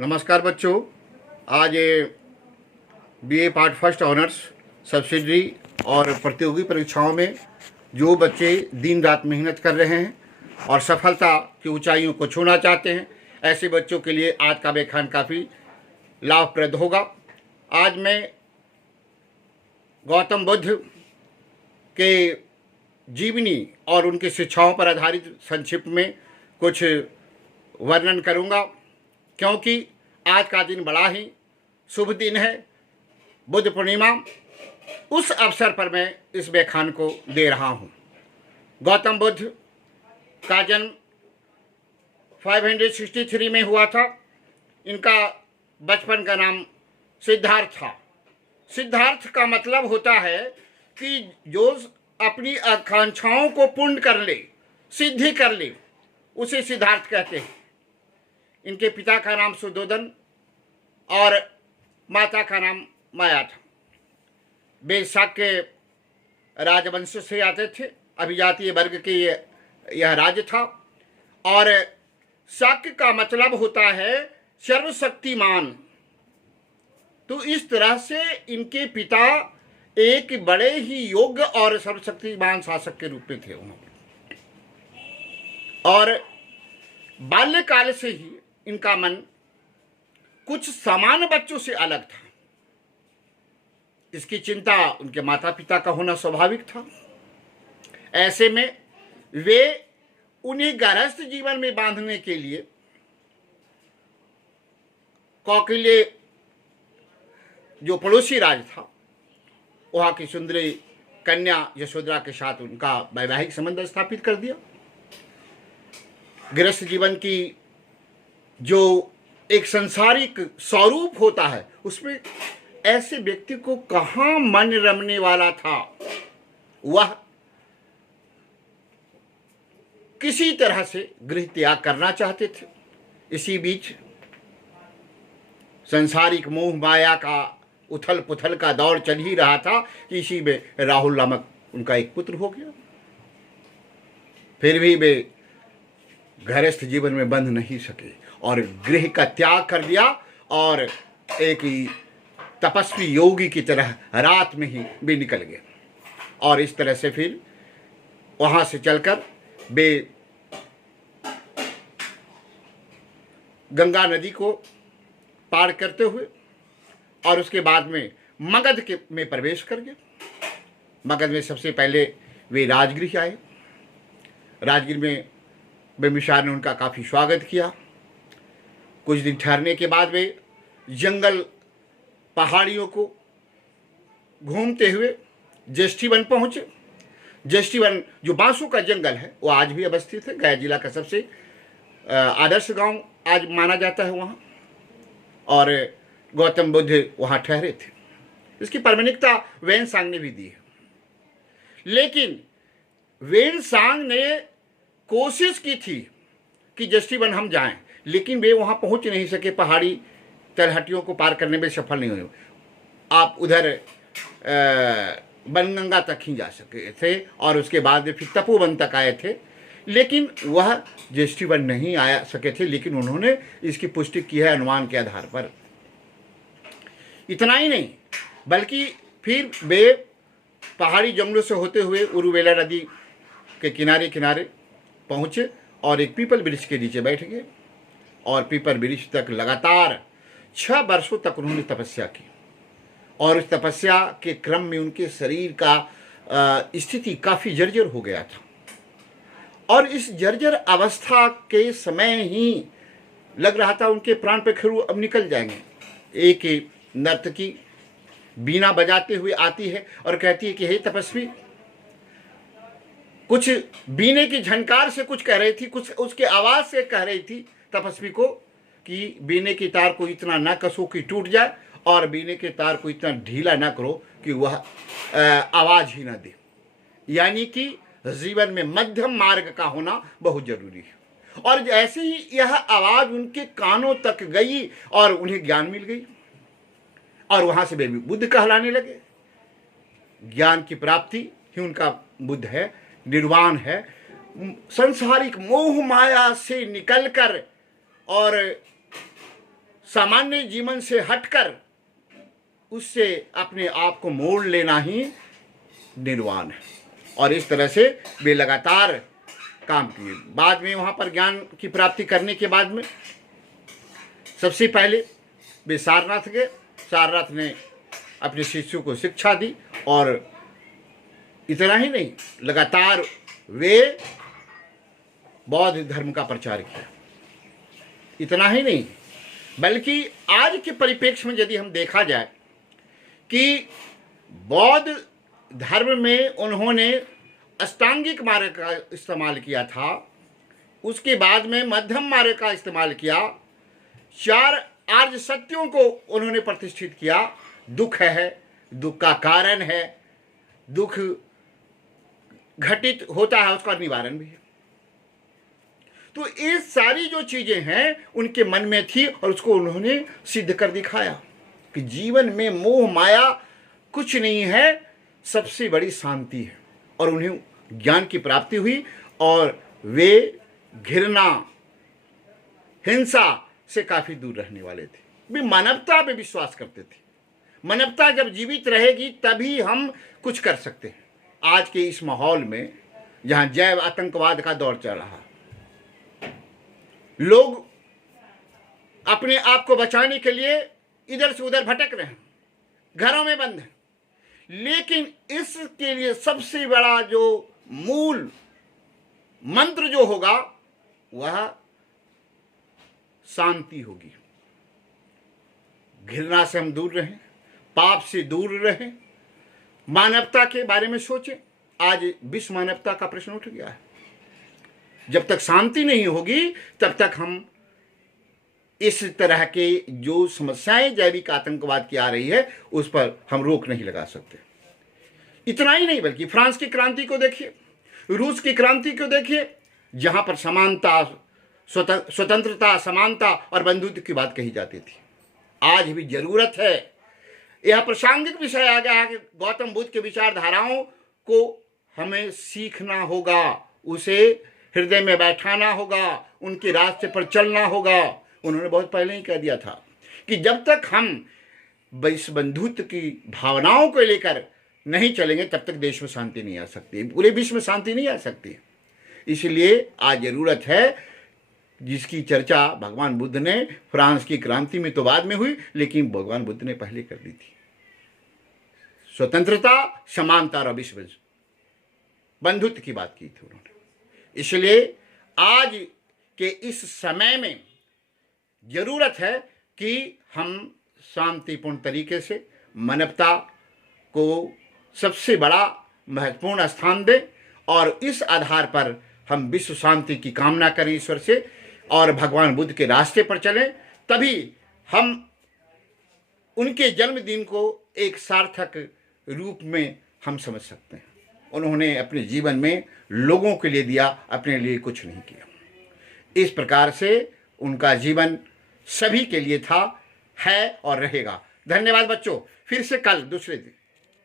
नमस्कार बच्चों। आज BA part first honours subsidiary और प्रतियोगी परीक्षाओं में जो बच्चे दिन रात मेहनत कर रहे हैं और सफलता की ऊंचाइयों को छूना चाहते हैं, ऐसे बच्चों के लिए आज का व्याख्यान काफ़ी लाभप्रद होगा। आज मैं गौतम बुद्ध के जीवनी और उनकी शिक्षाओं पर आधारित संक्षिप्त में कुछ वर्णन करूंगा, क्योंकि आज का दिन बड़ा ही शुभ दिन है, बुद्ध पूर्णिमा। उस अवसर पर मैं इस व्याख्यान को दे रहा हूँ। गौतम बुद्ध का जन्म 563 में हुआ था। इनका बचपन का नाम सिद्धार्थ था। सिद्धार्थ का मतलब होता है कि जो अपनी आकांक्षाओं को पूर्ण कर ले, सिद्धि कर ले, उसे सिद्धार्थ कहते हैं। इनके पिता का नाम सुद्धोधन और माता का नाम माया था। वे शाक्य राजवंश से आते थे। अभिजातीय वर्ग के यह राज्य था। और शाक्य का मतलब होता है सर्वशक्तिमान। तो इस तरह से इनके पिता एक बड़े ही योग्य और सर्वशक्तिमान शासक के रूप में थे उन्होंने। और बाल्यकाल से ही इनका मन कुछ सामान्य बच्चों से अलग था। इसकी चिंता उनके माता पिता का होना स्वाभाविक था। ऐसे में वे उन्हें गृहस्थ जीवन में बांधने के लिए कौकिल्य, जो पड़ोसी राज था, वहां की सुंदरी कन्या यशोधरा के साथ उनका वैवाहिक संबंध स्थापित कर दिया। गृहस्थ जीवन की जो एक संसारिक स्वरूप होता है, उसमें ऐसे व्यक्ति को कहाँ मन रमने वाला था। वह किसी तरह से गृह त्याग करना चाहते थे। इसी बीच संसारिक मोह माया का उथल पुथल का दौर चल ही रहा था कि इसी में राहुल नामक उनका एक पुत्र हो गया। फिर भी वे गृहस्थ जीवन में बंध नहीं सके और गृह का त्याग कर दिया और एक ही तपस्वी योगी की तरह रात में ही वे निकल गए। और इस तरह से फिर वहां से चलकर वे गंगा नदी को पार करते हुए और उसके बाद में मगध के में प्रवेश कर गए। मगध में सबसे पहले वे राजगृह आए। राजगृह में बिंबिसार ने उनका काफ़ी स्वागत किया। कुछ दिन ठहरने के बाद वे जंगल पहाड़ियों को घूमते हुए ज्येष्ठीवन पहुँचे। ज्येष्ठीवन जो बांसों का जंगल है, वो आज भी अवस्थित है। गया जिला का सबसे आदर्श गांव आज माना जाता है वहाँ। और गौतम बुद्ध वहाँ ठहरे थे। इसकी प्रामाणिकता वेनसांग ने भी दी है। लेकिन वेनसांग ने कोशिश की थी कि ज्येष्ठीवन हम जाएं, लेकिन वे वहाँ पहुँच नहीं सके। पहाड़ी तलहटियों को पार करने में सफल नहीं हुए। आप उधर बनगंगा तक ही जा सके थे और उसके बाद वे फिर तपोवन तक आए थे, लेकिन वह ज्येष्ठीवन नहीं आ सके थे। लेकिन उन्होंने इसकी पुष्टि की है अनुमान के आधार पर। इतना ही नहीं, बल्कि फिर वे पहाड़ी जंगलों से होते हुए उरुवेला नदी के किनारे किनारे पहुँचे और एक पीपल वृक्ष के नीचे बैठ गए। और पीपल वृक्ष तक लगातार 6 वर्षों तक उन्होंने तपस्या की। और उस तपस्या के क्रम में उनके शरीर का स्थिति काफ़ी जर्जर हो गया था। और इस जर्जर अवस्था के समय ही लग रहा था उनके प्राण पे खरू अब निकल जाएंगे। एक नर्तकी बीना बजाते हुए आती है और कहती है कि हे तपस्वी, कुछ बीने की झनकार से कुछ कह रही थी, कुछ उसके आवाज़ से कह रही थी तपस्वी को कि बीने की तार को इतना ना कसो कि टूट जाए और बीने के तार को इतना ढीला ना करो कि वह आवाज़ ही ना दे। यानी कि जीवन में मध्यम मार्ग का होना बहुत जरूरी है। और ऐसे ही यह आवाज़ उनके कानों तक गई और उन्हें ज्ञान मिल गई और वहाँ से वे बुद्ध कहलाने लगे। ज्ञान की प्राप्ति ही उनका बुद्ध है, निर्वाण है। सांसारिक मोह माया से निकलकर और सामान्य जीवन से हटकर उससे अपने आप को मोड़ लेना ही निर्वाण है। और इस तरह से वे लगातार काम किए। बाद में वहाँ पर ज्ञान की प्राप्ति करने के बाद में सबसे पहले वे सारनाथ गए। सारनाथ ने अपने शिष्यों को शिक्षा दी और इतना ही नहीं, लगातार वे बौद्ध धर्म का प्रचार किया। इतना ही नहीं, बल्कि आज के परिप्रेक्ष्य में यदि हम देखा जाए कि बौद्ध धर्म में उन्होंने अष्टांगिक मार्ग का इस्तेमाल किया था, उसके बाद में मध्यम मार्ग का इस्तेमाल किया, 4 आर्य सत्यों को उन्होंने प्रतिष्ठित किया। दुख है, दुख का कारण है, दुख घटित होता है, उसका निवारण भी है। तो ये सारी जो चीजें हैं उनके मन में थी और उसको उन्होंने सिद्ध कर दिखाया कि जीवन में मोह माया कुछ नहीं है, सबसे बड़ी शांति है। और उन्हें ज्ञान की प्राप्ति हुई और वे घृणा, हिंसा से काफी दूर रहने वाले थे। वे मानवता पे विश्वास करते थे। मानवता जब जीवित रहेगी तभी हम कुछ कर सकते हैं। आज के इस माहौल में जहां जैव आतंकवाद का दौर चल रहा, लोग अपने आप को बचाने के लिए इधर से उधर भटक रहे हैं, घरों में बंद हैं। लेकिन इसके लिए सबसे बड़ा जो मूल मंत्र जो होगा वह शांति होगी। घृणा से हम दूर रहें, पाप से दूर रहें, मानवता के बारे में सोचें। आज विश्व मानवता का प्रश्न उठ गया है। जब तक शांति नहीं होगी तब तक हम इस तरह के जो समस्याएं जैविक आतंकवाद की आ रही है उस पर हम रोक नहीं लगा सकते। इतना ही नहीं, बल्कि फ्रांस की क्रांति को देखिए, रूस की क्रांति को देखिए, जहां पर समानता, स्वतंत्रता, समानता और बंधुत्व की बात कही जाती थी। आज भी जरूरत है। यह प्रासंगिक विषय आ गया है कि गौतम बुद्ध के विचारधाराओं को हमें सीखना होगा, उसे हृदय में बैठाना होगा, उनके रास्ते पर चलना होगा। उन्होंने बहुत पहले ही कह दिया था कि जब तक हम विश्व बंधुत्व की भावनाओं को लेकर नहीं चलेंगे तब तक देश में शांति नहीं आ सकती, पूरे विश्व में शांति नहीं आ सकती। इसलिए आज जरूरत है, जिसकी चर्चा भगवान बुद्ध ने फ्रांस की क्रांति में तो बाद में हुई, लेकिन भगवान बुद्ध ने पहले कर दी थी। स्वतंत्रता, समानता और विश्व बंधुत्व की बात की थी उन्होंने। इसलिए आज के इस समय में जरूरत है कि हम शांतिपूर्ण तरीके से मानवता को सबसे बड़ा महत्वपूर्ण स्थान दें और इस आधार पर हम विश्व शांति की कामना करें ईश्वर से और भगवान बुद्ध के रास्ते पर चलें। तभी हम उनके जन्मदिन को एक सार्थक रूप में हम समझ सकते हैं। उन्होंने अपने जीवन में लोगों के लिए दिया, अपने लिए कुछ नहीं किया। इस प्रकार से उनका जीवन सभी के लिए था, है और रहेगा। धन्यवाद बच्चों। फिर से कल दूसरे दिन